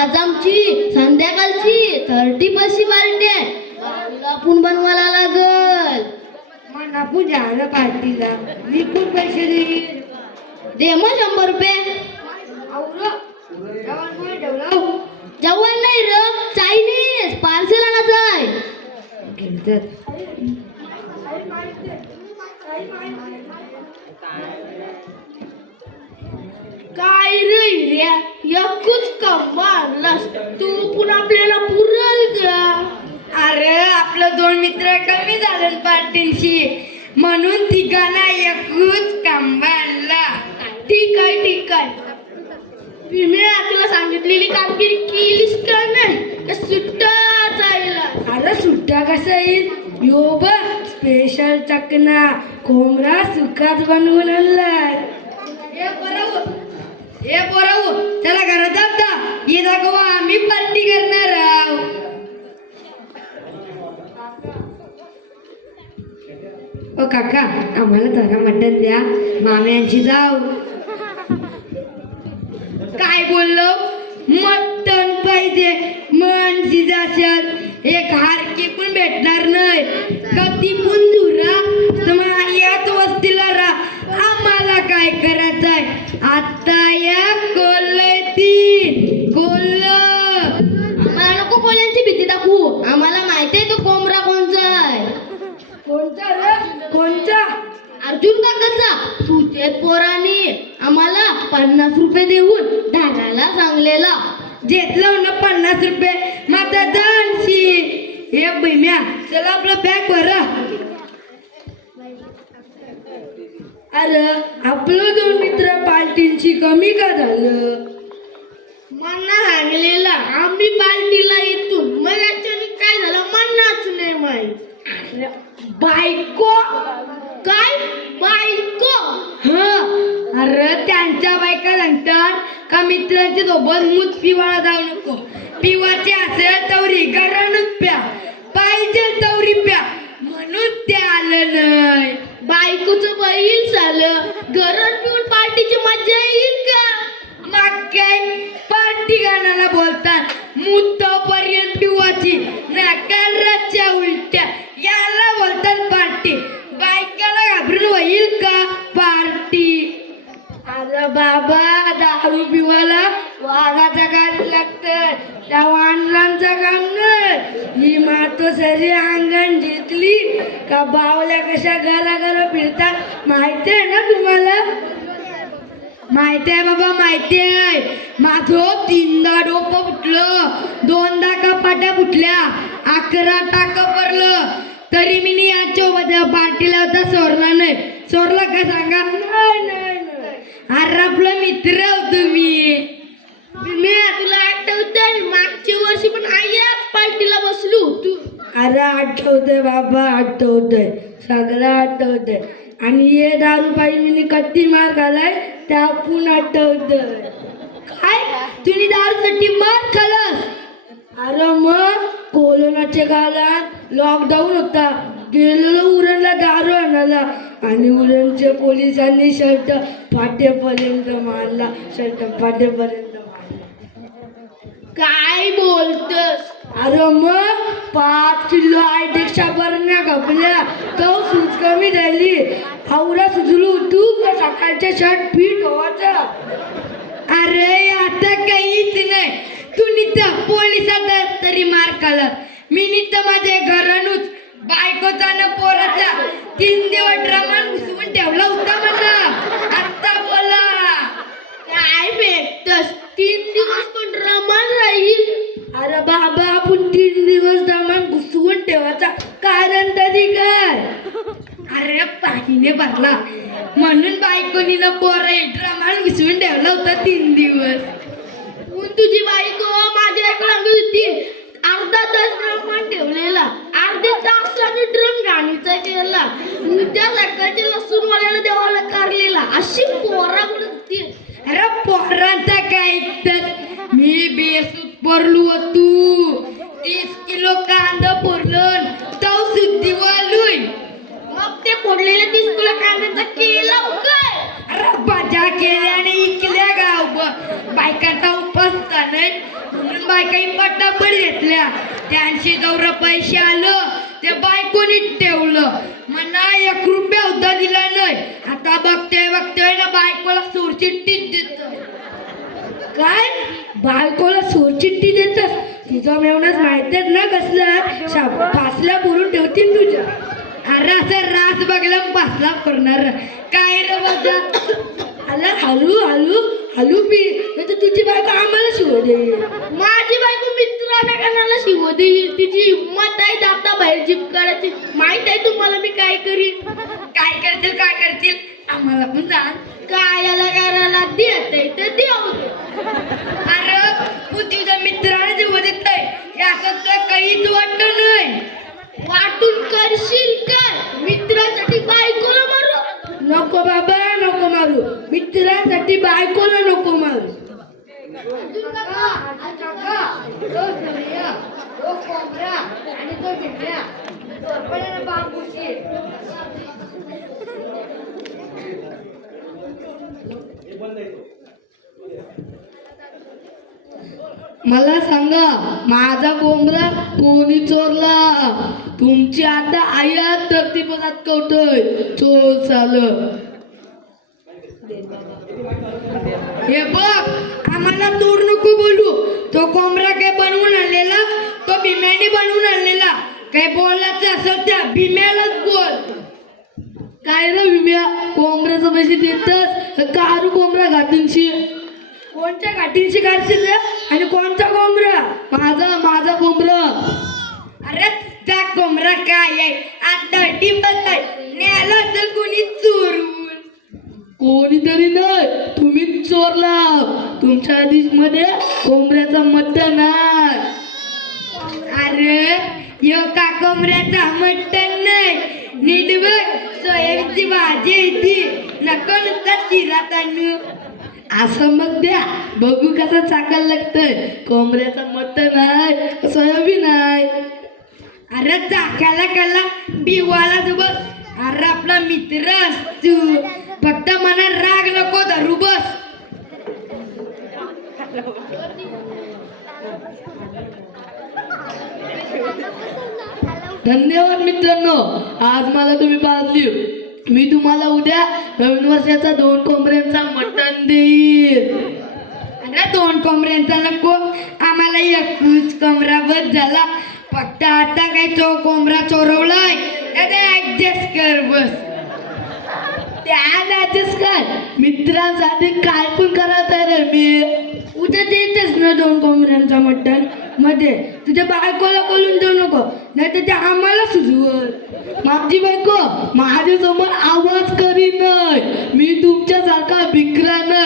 आज आमची संध्याकाळची थर्टी पशी पार्टी आहे. आपण बनवायला लागल. मला पूजा आलं पार्टीला विकून पैसे देईल दे मग शंभर रुपये. जेवण नाही र चायनीज पार्सल आणायचं आहे काय रे? हिऱ्या एकूच कमालस तू पण आपल्याला पुरल का अरे आपलं दोन मित्र कमी झालं पार्टींशी म्हणून तिघांना एकूच कमाला ठीक आहे ठीक आहे विम्या तुला सांगितलेली कामगिरी केलीस का नाही? का सुट्टा जायला? अरे सुट्ट्या कसा येईल? यो ब स्पेशल चकना कोंबडा सुकाच बनवून आणलाय. हे बरोबर हे बरोबर चला घरात आता ये दाखवा आम्ही पार्टी करणार आहोत ओ काका आम्हाला जरा मटण द्या. माम्यांची जाऊ. अर्जुन काकाचा तुझे पोराने आम्हाला पन्नास रुपये देऊन धागायला सांगलेला. घेतलं ना पन्नास रुपये? माता दानशी हे भैम्या चला आपलं बॅग भरा. अरे आपलं दोन मित्र पार्टींची कमी का झालं? मन्ना सांगलेला आम्ही पार्टीला येतून मग याच्याने काय झालं? मन्नाच नाही माहीत. बायको? काय? बायको. ह अरे त्यांच्या बायका सांगतात का मित्रांच्या सोबत मूत पिवाळा जाऊ नको. पिवाचे असेल तवरी घरानच प्या पाहिजे तवरी प्या. म्हणून ते आलं नाही. बायकोचं बैल झालं. घरात पिऊन पार्टीची मजा येईल का? मग काय? पार्टी गाण्याला बोलतात मुद्द पर्यंत पिवाची नकाराच्या तुम्हाला वाघाचा कान लागतं त्या वांडलांचा कान ही मातो सरी अंगण जिंकली. का बावल्या कशा घरा घरा फिरता? माहिती आहे ना तुम्हाला? माहिती आहे बाबा माहिती आहे माझं तीनदा डोकं फुटलं. दोनदा कपाट्या फुटल्या. अकरा टाक पडलं. तरी मी याच्या पार्टीला होता सोरला नाही सोरला का सांगा? नाही नाही नाही. अरे आपला मित्र हो तुम्ही मी तुला आठवतंय मागच्या वर्षी पण आयाच पार्टीला बसलो तू अरे आठवतंय बाबा आठवतंय सगळं आठवतंय. आणि ये दारू पायी मी कत्ती मार घालाय त्या पण आठवतंय. काय? तुम्ही दारूसाठी मार खालास अरे मग कोरोनाच्या काळात लॉकडाऊन होता. गेलेलो उरणला दारू आणायला. आणि उरणच्या पोलिसांनी शर्ट फाटेपर्यंत मारला. शर्ट फाटेपर्यंत मारला. काय बोलतस? अरे मग पाच किलो आयटेक्षा बरण्या कपल्या तो सूज कमी झाली हावरा सुजलू तू सकाळचे सकाळच्या शर्ट फिट व्हायचा? अरे आता काहीच नाही. तू नित्य पोलिसात तरी मार खालास मी नित्य माझ्या घरानूच बायकोचा न शून्य भरला. म्हणून बायकोनी ना पोरा ड्रामाला विसरून ठेवला होता तीन दिवस. तुझी बायको माझ्याकडे होती. अर्धा तास ड्रम ठेवलेला. अर्ध्या आम्ही ड्रम गाणीचा केला. त्या सकाळच्या लसूण वाल्याला देवाला कारलेला. अशी पोरा होती. अरे पोरांचा काय तर. मी बेसूत पडलो तू काय काही पट्टा पण घेतल्या. त्यांशी जवळ पैसे आलं ते बायकोनीच ठेवलं. म्हणा एक रुपया सुद्धा दिला नाही. आता बघतोय बघतोय ना बायकोला सोरचिट्टीच देत. काय? बायकोला सोरचिट्टी देतस तुझा मेवण्यास माहितीच ना कसला? फासल्या बोलून ठेवतील तुझ्या. अरे असं रास बघला पासला करणार काय रे बघा अला हलू हलू हलू पी नाही तर तुझी बायको आम्हाला शिव दे माझी बायको मित्राला कणाला शिव देईल तिची हिंमत आहे दाता बाहेर जीप करायची. माहीत आहे तुम्हाला मी काय करीन? काय करतील काय करतील? आम्हाला पण सांग कायाला करायला देत आहे तर देऊ दे अरे तू तुझ्या मित्राने जेव्हा देत नाही याचं तुला काहीच वाटत नाही वाटून करशील काय मित्रासाठी बायकोला मारू नको बाबा नको मारू मित्रासाठी बायकोला नको मारू मला सांगा माझा कोंबडा कोणी चोरला? तुमची आता आयात तरतीपदात कवटय चोर चाल हे बघ आम्हाला तोड नको बोलू. तो कोंबडा काय बनवून आणलेला? तो भीम्याने बनवून आणलेला. काय बोलायचं असं त्या भीम्यालाच बोल. काय रे विम्या कोंबड्याचं पैसे देतस? कारू कोंबडा घाटींशी कोणत्या घाटींशी काढशील आणि कोणता कोंबडा माझा माझा कोंबडा अरे त्या कोंबडा काय आहे? आता टिपत आहे. न्यायला असेल कोणी चोरू. कोणीतरी नाही. तुम्हीच चोरला. तुमच्या डिशमध्ये कोंबड्याचा मटण आहे अरे यो का कोंबड्याचा मटण नाही. नीट बघ सोयाबीनची भाजी आहे ती. नको नुसता चिरा तांदूळ असं मग द्या. बघू कसं चाकायला लागतंय. कोंबड्याचा मटण आहे सोयाबीन आहे अरे चाकाला कला बिवाला बस अरे आपला मित्र असतो फक्त मला राग नको धरू बस धन्यवाद मित्रांनो. आज मला तुम्ही पाजली मी तुम्हाला उद्या नवीन वर्षाचा दोन कोंबऱ्यांचा मटण देईल अरे दोन कोंबऱ्यांचा नको. आम्हाला एकूच कोंबडा बस झाला. फक्त आता काय तो कोंबरा चोरवलाय. ऍडजस्ट कर बस. त्या कर. मित्रांसाठी काय पण करा तर मी. उद्या देतच ना दोन कोंबऱ्यांचा मटण. मध्ये. तुझ्या बायकोला बोलून देऊ नको. नाही तर ते आम्हाला सुचवल माझी बायको माझ्यासमोर आवाज करी नाही. मी तुमच्यासारखा बिकरा नाही.